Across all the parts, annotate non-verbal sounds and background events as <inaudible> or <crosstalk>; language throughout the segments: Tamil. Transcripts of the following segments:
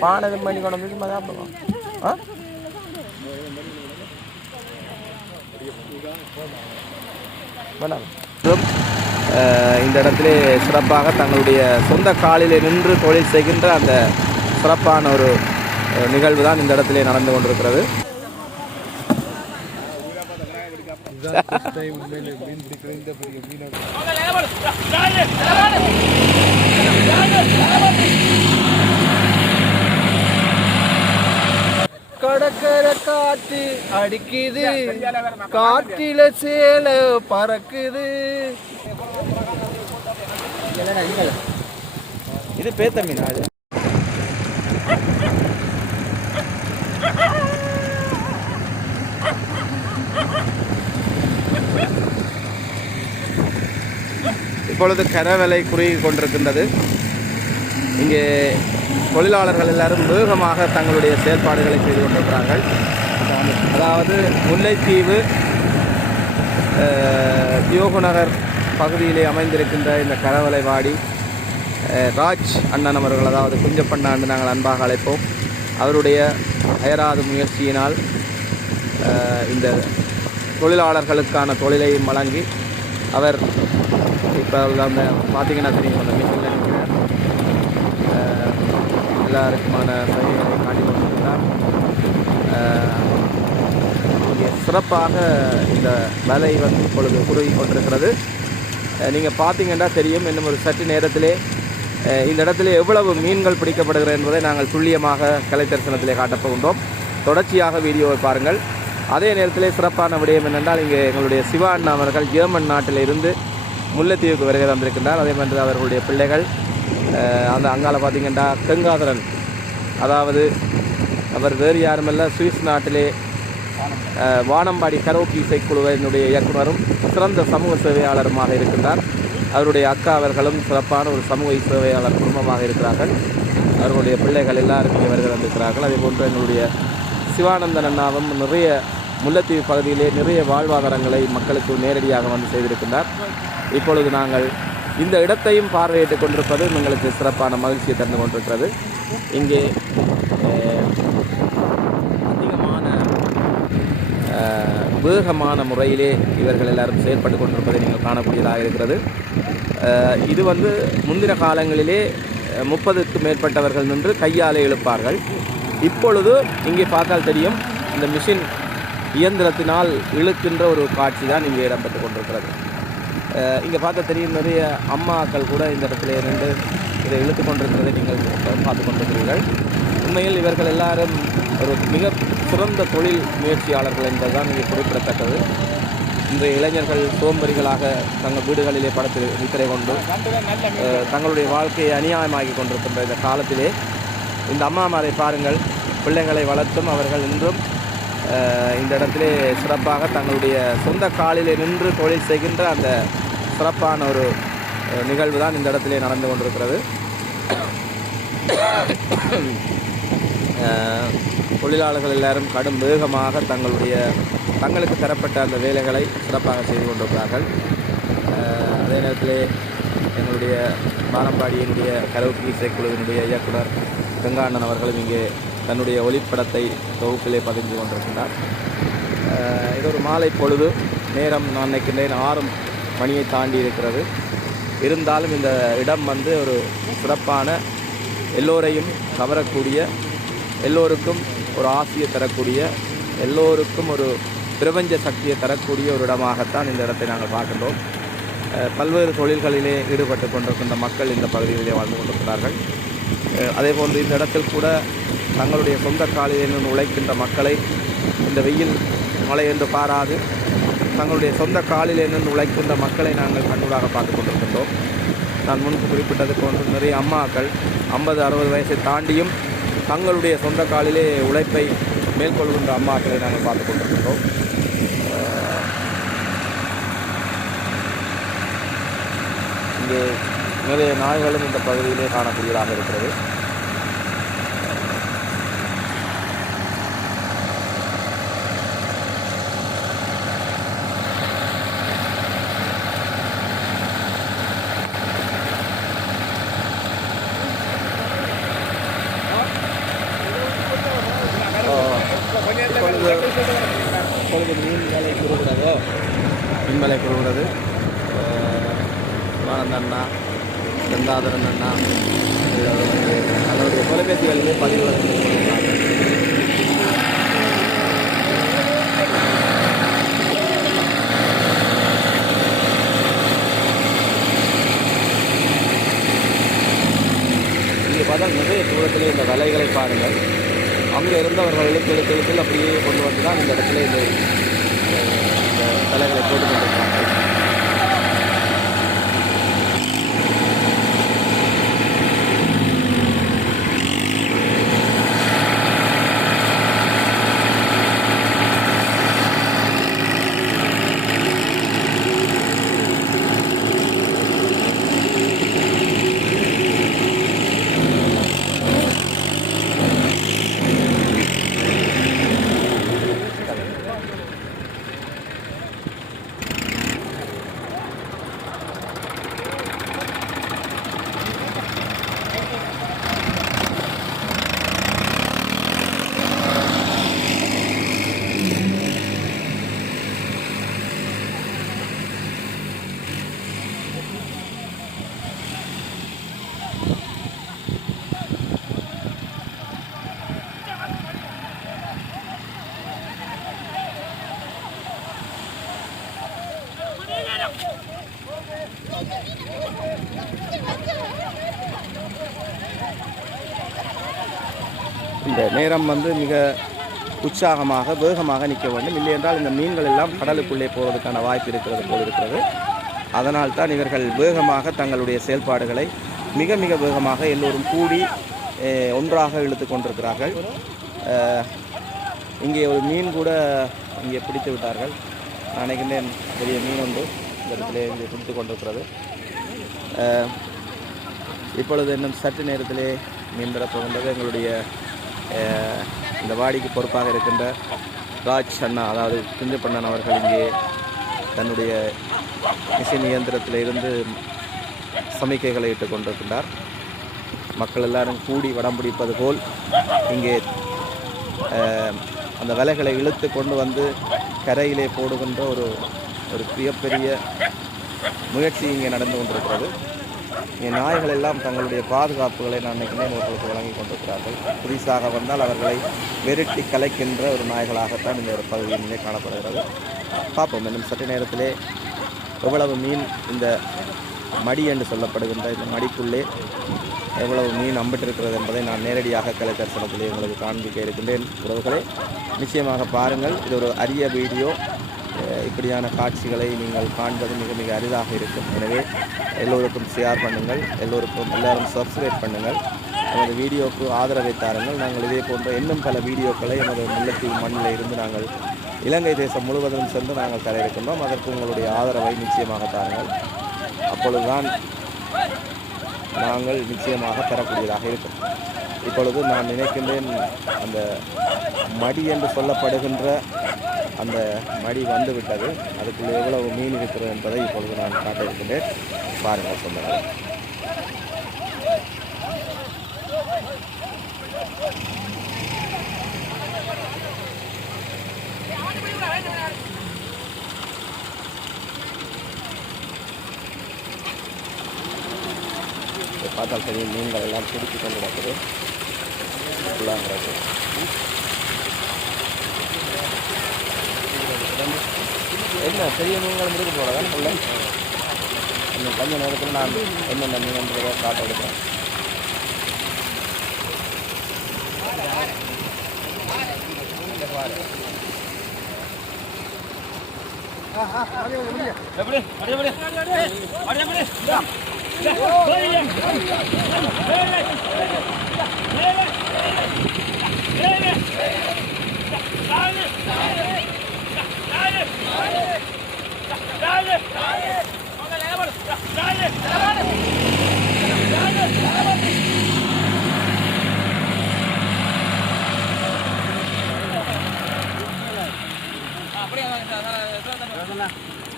பானை பண்ணி கொண்டு வந்து சும்மா சாப்பிடுவோம். ஆ? இந்த இடத்திலே சிறப்பாக தங்களுடைய சொந்த காலிலே நின்று தொழில் செய்கின்ற அந்த சிறப்பான ஒரு நிகழ்வு தான் இந்த இடத்திலே நடந்து கொண்டிருக்கிறது. <laughs> கடற்கரை காத்து அடிக்குது. காற்றில சேல பறக்குது. இது பேத்த மீனா இது இப்பொழுது கரவலை குறுகி கொண்டிருக்கின்றது. இங்கே தொழிலாளர்கள் எல்லாரும் வேகமாக தங்களுடைய செயல்பாடுகளை செய்து கொண்டிருக்கிறார்கள். அதாவது முல்லைத்தீவு தியோகுநகர் பகுதியிலே அமைந்திருக்கின்ற இந்த கரவலைவாடி ராஜ் அண்ணன் அவர்கள் அதாவது குஞ்சப்பண்ணா என்று நாங்கள் அன்பாக அழைப்போம். அவருடைய அயராது முயற்சியினால் இந்த தொழிலாளர்களுக்கான தொழிலையும் வழங்கி அவர் இப்போ அந்த பார்த்தீங்கன்னா தெரியும் அந்த மிஷினில் எல்லாருக்குமான சைகைகளை காட்டி கொண்டிருக்கிறார். சிறப்பாக இந்த வேலை வந்து இப்பொழுது குறுகி கொண்டிருக்கிறது. நீங்கள் பார்த்தீங்கன்னா தெரியும் இன்னும் ஒரு சற்று நேரத்திலே இந்த இடத்துல எவ்வளவு மீன்கள் பிடிக்கப்படுகிறது என்பதை நாங்கள் துல்லியமாக கலை தரிசனத்திலே காட்டப்போகின்றோம் தொடர்ச்சியாக வீடியோவை பாருங்கள். அதே நேரத்திலே சிறப்பான விடயம் என்னென்றால் இங்கே எங்களுடைய சிவா அண்ணா அவர்கள் ஜெர்மன் நாட்டிலிருந்து முல்லைத்தீவுக்கு வருகை தந்திருக்கின்றார். அதே மாதிரி அவர்களுடைய பிள்ளைகள். அந்த அங்கால பார்த்தீங்கன்னா கங்காதரன். அதாவது அவர் வேறு யாருமல்ல சுவிஸ் நாட்டிலே வானம்பாடி கரோக்கி இசைக்குழுவினுடைய இயக்குனரும் சிறந்த சமூக சேவையாளருமாக இருக்கின்றார். அவருடைய அக்கா அவர்களும் சிறப்பான ஒரு சமூக சேவையாளர் குடும்பமாக இருக்கிறார்கள். அவர்களுடைய பிள்ளைகள் எல்லாருமே இவர்கள் வருகை வந்திருக்கிறார்கள். அதே போன்று எங்களுடைய சிவானந்தன் அண்ணாவும் நிறைய முல்லைத்தீவு பகுதியிலே நிறைய வாழ்வாதாரங்களை மக்களுக்கு நேரடியாக வந்து செய்திருக்கின்றார். இப்பொழுது நாங்கள் இந்த இடத்தையும் பார்வையிட்டுக் கொண்டிருப்பது எங்களுக்கு சிறப்பான மகிழ்ச்சியை தந்து கொண்டிருக்கிறது. இங்கே அதிகமான வேகமான முறையிலே இவர்கள் எல்லாரும் செயற்பட்டு கொண்டிருப்பதை நீங்கள் காணக்கூடியதாக இருக்கிறது. இது வந்து முந்தின காலங்களிலே முப்பதுக்கு மேற்பட்டவர்கள் நின்று கையாலே இழுப்பார்கள். இப்பொழுது இங்கே பார்த்தால் தெரியும் இந்த மிஷின் இயந்திரத்தினால் இழுக்கின்ற ஒரு காட்சி தான் இங்கே இடம்பெற்று கொண்டிருக்கிறது. இங்கே பார்க்க தெரியும் நிறைய அம்மாக்கள் கூட இந்த இடத்துல நின்று இதை இழுத்து கொண்டிருக்கிறதை நீங்கள் பார்த்து கொண்டிருக்கிறீர்கள். உண்மையில் இவர்கள் எல்லாரும் ஒரு மிக சிறந்த தொழில் முயற்சியாளர்கள் என்பதுதான் இங்கே குறிப்பிடத்தக்கது. இன்றைய இளைஞர்கள் சோம்பரிகளாக தங்கள் வீடுகளிலே படத்தில் நித்திரை கொண்டு தங்களுடைய வாழ்க்கையை அநியாயமாகி கொண்டிருக்கின்ற இந்த காலத்திலே இந்த அம்மாமாரை பாருங்கள். பிள்ளைகளை வளர்த்தும் அவர்கள் இன்றும் இந்த இடத்திலே சிறப்பாக தங்களுடைய சொந்த காலிலே நின்று தொழில் செய்கின்ற அந்த சிறப்பான ஒரு நிகழ்வு தான் இந்த இடத்திலே நடந்து கொண்டிருக்கிறது. தொழிலாளர்கள் எல்லாரும் கடும் வேகமாக தங்களுடைய தங்களுக்கு தரப்பட்ட அந்த வேலைகளை சிறப்பாக செய்து கொண்டிருக்கிறார்கள். அதே நேரத்தில் எங்களுடைய பாரம்பாடியினுடைய கரவுக்கு இசைக்குழுவினுடைய இயக்குனர் கங்காண்ணன் அவர்களும் இங்கே தன்னுடைய ஒளிப்படத்தை தொகுப்பிலே பதிந்து கொண்டிருக்கின்றார். இது ஒரு மாலை பொழுது நேரம் நான் நினைக்கின்றேன் ஆறு மணியை தாண்டி இருக்கிறது. இருந்தாலும் இந்த இடம் வந்து ஒரு சிறப்பான எல்லோரையும் கவரக்கூடிய எல்லோருக்கும் ஒரு ஆசையை தரக்கூடிய எல்லோருக்கும் ஒரு பிரபஞ்ச சக்தியை தரக்கூடிய ஒரு இடமாகத்தான் இந்த இடத்தை நாங்கள் பார்க்கின்றோம். பல்வேறு தொழில்களிலே ஈடுபட்டு கொண்டிருக்கின்ற மக்கள் இந்த பகுதியிலே வாழ்ந்து கொண்டிருக்கிறார்கள். அதே போன்று இந்த இடத்தில் கூட தங்களுடைய சொந்த காலையில் உழைக்கின்ற மக்களை இந்த வெயில் மழை என்று பாராது தங்களுடைய சொந்த காலில் நின்று உழைக்கின்ற மக்களை நாங்கள் கண்ணூடாக பார்த்து கொண்டிருக்கின்றோம். நான் முன்பு குறிப்பிட்டது போன்று நிறைய அம்மாக்கள் ஐம்பது அறுபது வயசை தாண்டியும் தங்களுடைய சொந்த காலிலே உழைப்பை மேற்கொள்கின்ற அம்மாக்களை நாங்கள் பார்த்து கொண்டிருக்கின்றோம். இங்கே நிறைய நாய்களும் இந்த பகுதியிலே காணக்கூடியதாக இருக்கிறது. இந்த நேரம் வந்து மிக உற்சாகமாக வேகமாக நிற்க வேண்டும். இல்லை என்றால் இந்த மீன்கள் எல்லாம் கடலுக்குள்ளே போவதற்கான வாய்ப்பு இருக்கிறது போல் இருக்கிறது. அதனால் தான் இவர்கள் வேகமாக தங்களுடைய செயல்பாடுகளை மிக மிக வேகமாக எல்லோரும் கூடி ஒன்றாக இழுத்து கொண்டிருக்கிறார்கள். இங்கே ஒரு மீன் கூட இங்கே பிடித்து விட்டார்கள். நான் நினைக்கின்றேன் பெரிய மீன் ஒன்று இந்த இடத்துல இங்கே பிடித்து கொண்டிருக்கிறது. இப்பொழுது இன்னும் சற்று நேரத்திலே மீன் பெறப்போகின்றது எங்களுடைய இந்த வாடிக்கு பொறுப்பாக இருக்கின்ற ராஜ் அண்ணா அதாவது குஞ்சப்பண்ணன் அவர்கள் இங்கே தன்னுடைய மிஷின் இயந்திரத்தில் இருந்து சமிக்கைகளை இட்டுக் கொண்டிருக்கின்றார். மக்கள் எல்லாரும் கூடி வடம் பிடிப்பது போல் இங்கே அந்த வலைகளை இழுத்து கொண்டு வந்து கரையிலே போடுகின்ற ஒரு ஒரு மிகப்பெரிய முயற்சி இங்கே நடந்து கொண்டிருக்கிறது. என் நாய்கள் எல்லாம் தங்களுடைய பாதுகாப்புகளை நான் நினைக்கிறேன் இவர்களுக்கு வழங்கி கொண்டிருக்கிறார்கள். புதிசாக வந்தால் அவர்களை விரட்டி கலைக்கின்ற ஒரு நாய்களாகத்தான் இந்த ஒரு பகுதியிலே காணப்படுகிறது. பார்ப்போம் இன்னும் சற்று நேரத்திலே எவ்வளவு மீன் இந்த மடி என்று சொல்லப்படுகின்ற இந்த மடிக்குள்ளே எவ்வளவு மீன் அம்பிட்டிருக்கிறது என்பதை நான் நேரடியாக கலை தரிசனத்திலே உங்களுக்கு காண்பிக்க இருக்கின்றேன். உறவுகளை நிச்சயமாக பாருங்கள் இது ஒரு அரிய வீடியோ. இப்படியான காட்சிகளை நீங்கள் காண்பது மிக மிக அரிதாக இருக்கும். எனவே எல்லோருக்கும் ஷேர் பண்ணுங்கள். எல்லோருக்கும் எல்லோரும் சப்ஸ்கிரைப் பண்ணுங்கள். எமது வீடியோவுக்கு ஆதரவை தாருங்கள். நாங்கள் இதே போன்ற இன்னும் பல வீடியோக்களை எமது முல்லைத்தீவு மண்ணில் இருந்து நாங்கள் இலங்கை தேசம் முழுவதும் சென்று நாங்கள் தர இருக்கின்றோம். அதற்கு உங்களுடைய ஆதரவை நிச்சயமாக தாருங்கள். அப்பொழுதுதான் நாங்கள் நிச்சயமாக பெறக்கூடியதாக இருக்கும். இப்பொழுது நான் நினைக்கின்றேன் அந்த மடி என்று சொல்லப்படுகின்ற அந்த மடி வந்துவிட்டது. அதுக்குள்ளே எவ்வளவு மீன் இருக்கிறது என்பதை இப்பொழுது நான் காட்ட இருக்கின்றேன் பாருங்கள் சொன்னார்கள் பார்த்தால் தெரியும் மீன்கள் எல்லாம் பிடித்து கொண்டு கிடக்குது. ஃபுல்லாக என்ன பெரிய மீன்கள் முடிக்க போகிறதா உள்ள இன்னும் கொஞ்சம் நேரத்தில் நான் என்னென்ன மீன்ன்றதை காட்ட எடுக்கிறேன்.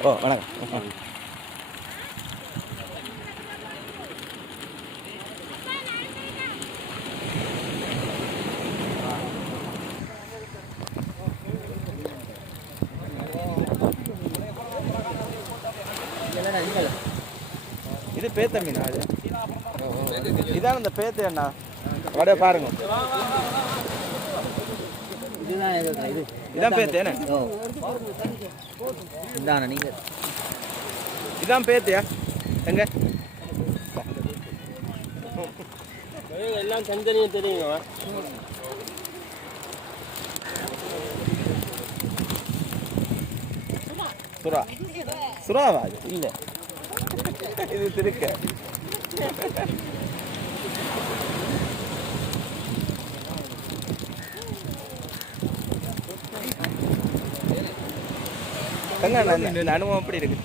ஓ வணக்கம். பேத்த மீன் அது? இதான் இந்த பேத்து அண்ணா. வட பாருங்க. இதுதான் இது இது. இதான் பேத்து என்ன? ஓ. இந்தாண்ணா நீங்கள் இதான் பேத்தியா? எங்க? எல்லாம் தனித்தனியாக தெரியுங்க சுறா. சுறாவா அது? இல்லை. இது திருக்க. அனுபவம் அப்படி இருக்கு?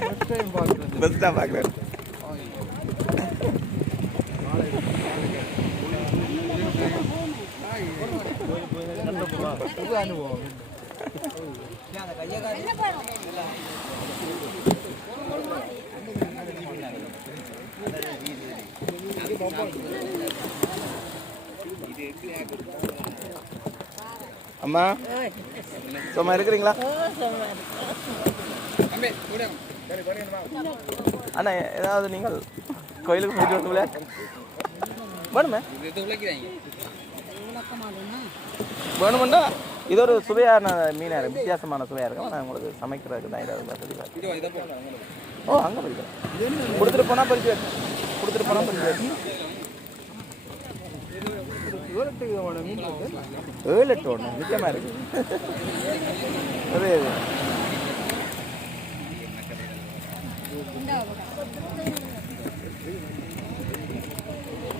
பெஸ்ட் டைம் அனுபவம்? அம்மா. சும்மா இருக்கிறீங்களா அண்ணா ஏதாவது நீங்கள் கோயிலுக்கு போயிட்டு வந்து வேணுமே? வேணுமெண்டா இது ஒரு சுவையான மீனாக இருக்கு வித்தியாசமான சுவையாக இருக்கும். நான் உங்களுக்கு சமைக்கிறதுக்கு தான் இதாக வசதி ஓ அங்கே படிக்கிறேன் கொடுத்துட்டு போனால் படிச்சு கொடுத்துட்டு போனால் படிச்சு ஏழு எட்டு ஒன்று நிச்சயமாக இருக்கு அது அது.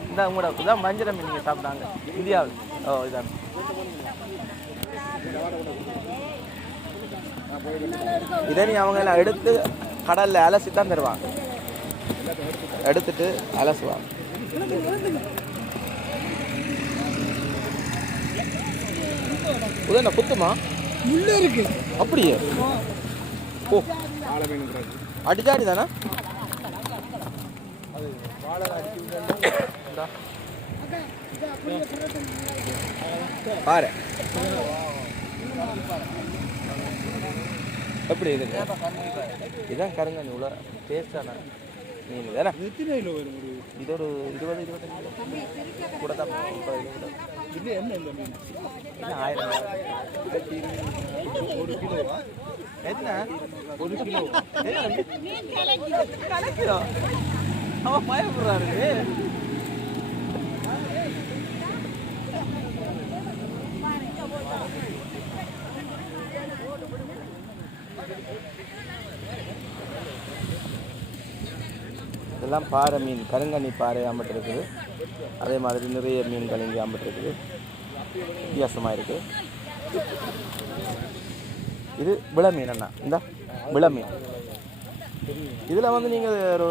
இந்த உங்களோட இதான் வஞ்சிர மீன் நீங்கள் சாப்பிட்டாங்க இந்தியாவில் ஓ இதான் இதை நீ அவங்க எல்லாம் எடுத்து கடல்ல அலசி தான் தருவாங்க எடுத்துட்டு அலசுவாங்க உதன குத்துமா? முள்ள இருக்கு. அப்படியே? ஓ. அடிச்சாடி தானே பாரு. எப்படி இருக்கு இதான் கருங்கண்ணி உள்ள டேஸ்டான மீன் தானே? இது ஒரு இருபது இருபத்தஞ்சு கூட தான் இது என்ன இந்த மீன்? என்ன ஆயிரம் ஒரு கிலோவா என்ன? ஒரு கிலோ. கலக்கிறோம் அவன் பயப்படுறாரு. இதெல்லாம் பாறை மீன் கருங்கண்ணி பாறை ஆம்பட்டு இருக்குது அதே மாதிரி நிறைய மீன்கள் இங்கே ஆம்பட்டு இருக்குது வித்தியாசமாக இருக்குது இது விள மீன் அண்ணா. இந்த விள மீன். இதில் வந்து நீங்கள் ஒரு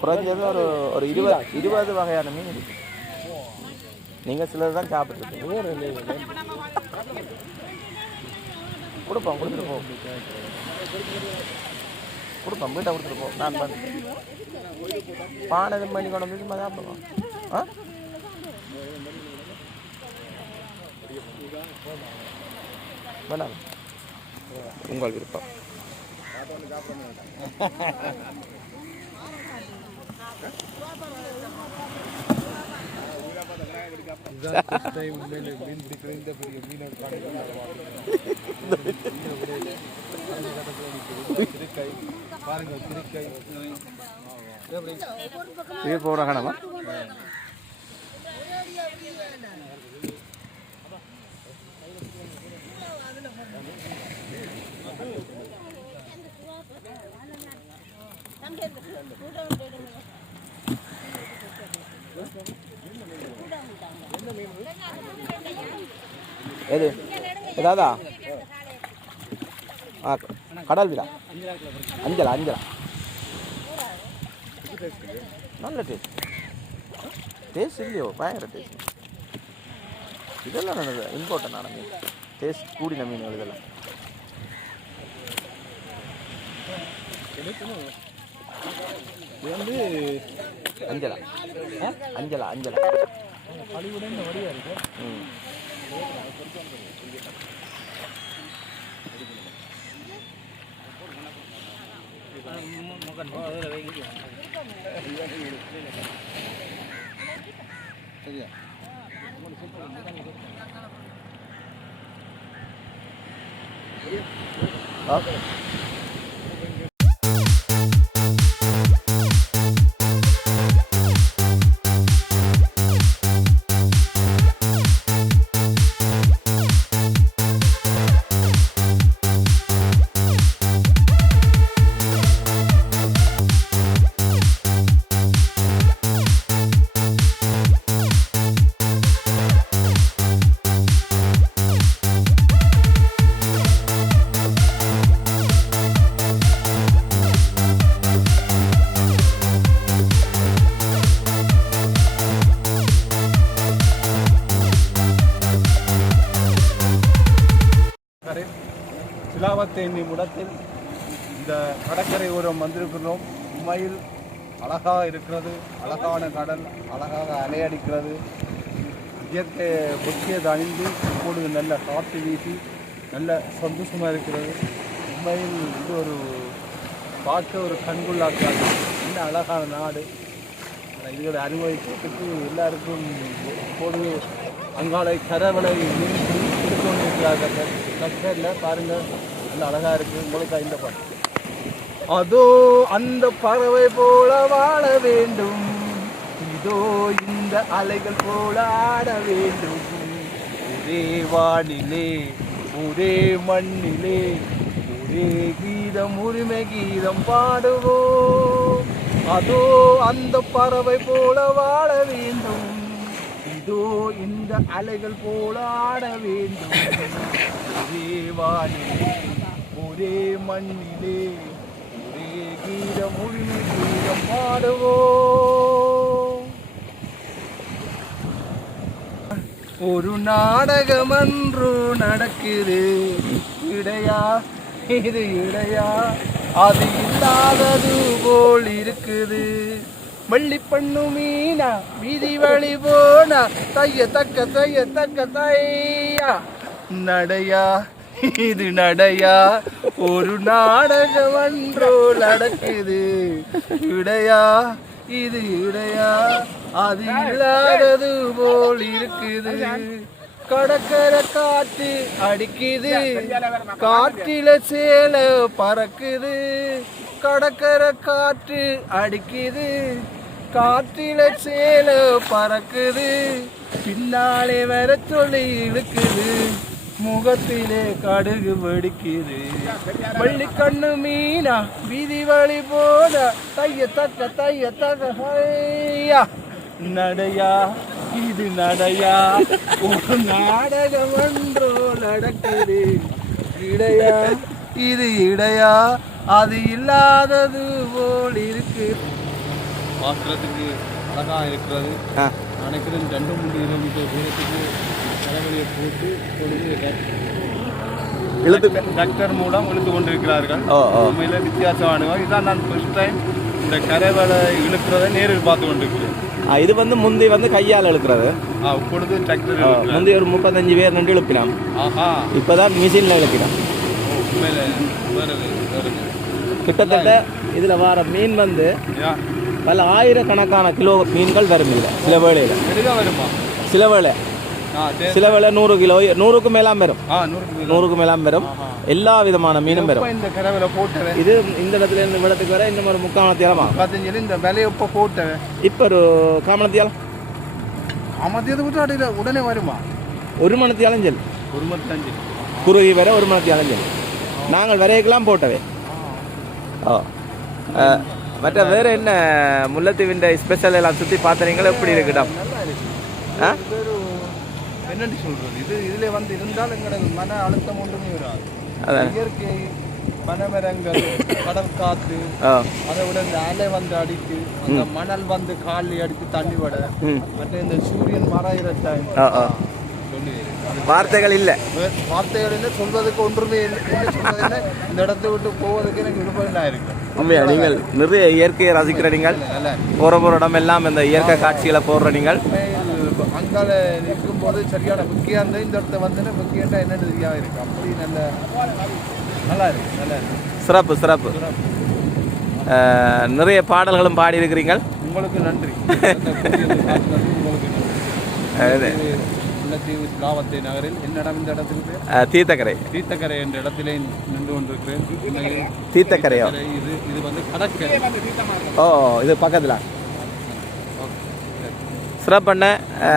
குறைஞ்சது ஒரு ஒரு இருபது இருபது வகையான மீன் இருக்கு. நீங்கள் சிலர் தான் சாப்பிட்ருக்கீங்க கொடுப்போம் கொடுத்துட்டு கொடுப்போம் வீட்டை கொடுத்துட்டு போ. நான் பண்ண பானை இது பண்ணி கொண்டு வந்து சும்மா சாப்பிடுவோம். ஆ? வேணாம். உங்கள் விருப்பம். மீன் பிடிக்கிற இந்த பெரிய மீனை <laughs> திருக்கை பாருங்க திருக்கை இது போகிற எது ஆ கடல் விழா அஞ்சலா அஞ்சலா. நல்ல டேஸ்ட் டேஸ்ட் இல்லையோ? பயங்கர டேஸ்ட் இதெல்லாம் நல்லது இம்பார்ட்டண்டான மீன். டேஸ்ட் கூடின மீன்கள் இதெல்லாம். இது வந்து அஞ்சலா. அஞ்சலா அஞ்சலா. பழிவுடன் இந்த வடிவா இருக்கு. ம். சரியா? கரை இடத்தில் இந்த கடற்கரை ஓரம் வந்திருக்கிறோம். உண்மையில் அழகாக இருக்கிறது. அழகான கடல் அழகாக அலையடிக்கிறது இயற்கை பொக்கியது அணிந்து இப்பொழுது நல்ல காற்று வீசி நல்ல சந்தோஷமாக இருக்கிறது. உண்மையில் இது ஒரு பார்க்க ஒரு கண்குள்ளாக்காது என்ன அழகான நாடு. ஆனா இதோட அனுபவிக்கிறதுக்கு எல்லாருக்கும் இப்போது அங்காலை கரவளை இருக்கிறார்கள். பிடித்து கொண்டிருக்கிறார்கள் கஷ்டம் நல்ல அழகா இருக்கு? உங்களுக்கு இந்த பாட்டு. அதோ அந்த பறவை போல வாழ வேண்டும். இதோ இந்த அலைகள் போல ஆட வேண்டும். ஒரே வானிலே ஒரே மண்ணிலே ஒரே கீதம் உரிமை கீதம் பாடுவோம். அதோ அந்த பறவை போல வாழ வேண்டும். இதோ இந்த அலைகள் போல ஆட வேண்டும். ஒரே வானிலே ஒரே மண்ணிலே ஒரே கீதம் உரிமை கீதம் பாடுவோம் ஒரு நாடகம் அன்று நடக்குது. இடையா இது இடையா? அது இல்லாதது போல் இருக்குது. வள்ளி பண்ணு மீனா வீதி வழி போனா தைய தக்க தைய தக்க தையா. நடையா இது நடையா? ஒரு நாடகம் வன்றோ நடக்குது. இடையா இது இடையா அது இல்லாதது போல் இருக்குது. கடற்கரை காற்று அடிக்குது. காற்றில சேல பறக்குது. கடற்கரை காற்று அடிக்குது. காற்றில சேல பறக்குது. பின்னாலே வர சொல்லி இழுக்குது. முகத்திலே கடுகு வெடிக்குது. வள்ளி கண்ணு மீனா வீதி வழி போத தைய தக்க தைய தக்க ஹையா. நடையா இது நடையா? ஒரு நாடகம் ஒன்றோ நடக்குது. இடையா இது இடையா? அது இல்லாதது போல் இருக்கு. பார்க்கறதுக்கு அழகா இருக்கிறது. நினைக்கிறேன் ரெண்டு மூணு கிலோமீட்டர் தூரத்துக்கு போட்டு இழுத்து டிராக்டர் மூலம் இழுத்து கொண்டிருக்கிறார்கள். உண்மையில வித்தியாசமானவங்க இதான் நான் ஃபர்ஸ்ட் டைம் இந்த கரைவலை இழுக்கிறதை நேரில் பார்த்து கொண்டிருக்கிறேன். இது வந்து முந்தி வந்து கையால் இழுக்கிறது. இப்பொழுது டிராக்டர் முந்தி ஒரு முப்பத்தஞ்சு பேர் நின்று இழுப்பினான் இப்போதான் மிஷினில் வருது கிட்டத்தட்ட இதில் வர மீன் வந்து பல ஆயிரக்கணக்கான கிலோ மீன்கள் வரும் இதில். சில வேளையில். சில வேளை. சில வேளை நூறு கிலோ நூறுக்கு மேலாம் வரும். நூறுக்கு மேலாம் வரும். எல்லா விதமான மீனும் வரும். இந்த கரைவலை போட்டவன் இது இந்த இடத்துல இருந்து இடத்துக்கு வர இன்னும் ஒரு முக்கால் மணத்தியாலமா பார்த்தீங்கன்னா இந்த விலையை எப்போ போட்டவன் இப்போ ஒரு காமணத்தியாலம் அமர்த்தியது விட்டு அடியில். உடனே வருமா? ஒரு மணத்தியாலம் செல் ஒரு மத்தஞ்சு குறுகி வர ஒரு மணத்தியாலம் செல் நாங்கள் வரையக்கெல்லாம் போட்டவே ஓ மற்ற வேற என்ன முல்லைத்தீவின் ஸ்பெஷல் எல்லாம் சுற்றி பார்த்தனீங்களா எப்படி இருக்குடம் நல்லா இருக்கு. ஆ? என்னன்னு சொல்றது? இது இதுல வந்து இருந்தால் எங்களுக்கு மன அழுத்தம் ஒன்றுமே வராது. இயற்கை காத்து ஓ அதை விட இந்த அலை வந்து அடிக்கு அந்த மணல் வந்து காலில் அடித்து தண்ணி விட. மற்ற இந்த சூரியன் மறையிற டைம் வார்த்தைகள் இல்லை. வார்த்தைகள் என்ன சொல்றதுக்கு ஒன்றுமே இல்லை இந்த இடத்தை விட்டு போவதற்கு எனக்கு விருப்பம் இருக்கு. உண்மையா நீங்கள் நிறைய இயற்கையை ரசிக்கிற நீங்கள். போகிற போகிற இடம் எல்லாம் இந்த இயற்கை காட்சிகளை போடுற நீங்கள். அங்கால இருக்கும்போது சரியான இருந்தால் இந்த இடத்த வந்து முக்கியண்டா என்னன்னு தெரியாம இருக்கு. அப்படி நல்ல நல்லா இருக்கு நல்லா இருக்கு. சிறப்பு சிறப்பு. நிறைய பாடல்களும் கூடியது காட்டினது உங்களுக்கு நன்றி. <laughs> சிலாவத்தை நகரில் என்னிடம் இந்த இடத்துக்கு தீர்த்தக்கரை. தீர்த்தக்கரை என்ற இடத்திலே நின்று கொண்டிருக்கிறேன். தீர்த்தக்கரையோ? கரை இது இது வந்து கடற்கரை. ஓ இது பக்கத்தில். சிறப்பண்ண பண்ண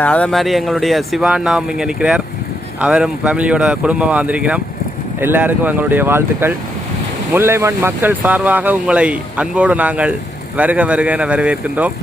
அதே மாதிரி எங்களுடைய சிவாண்ணாம் இங்கே நிற்கிறார் அவரும் ஃபேமிலியோட குடும்பமாக வந்திருக்கிறோம். எல்லாருக்கும் எங்களுடைய வாழ்த்துக்கள். முல்லைமண் மக்கள் சார்பாக உங்களை அன்போடு நாங்கள் வருக வருக என வரவேற்கின்றோம்.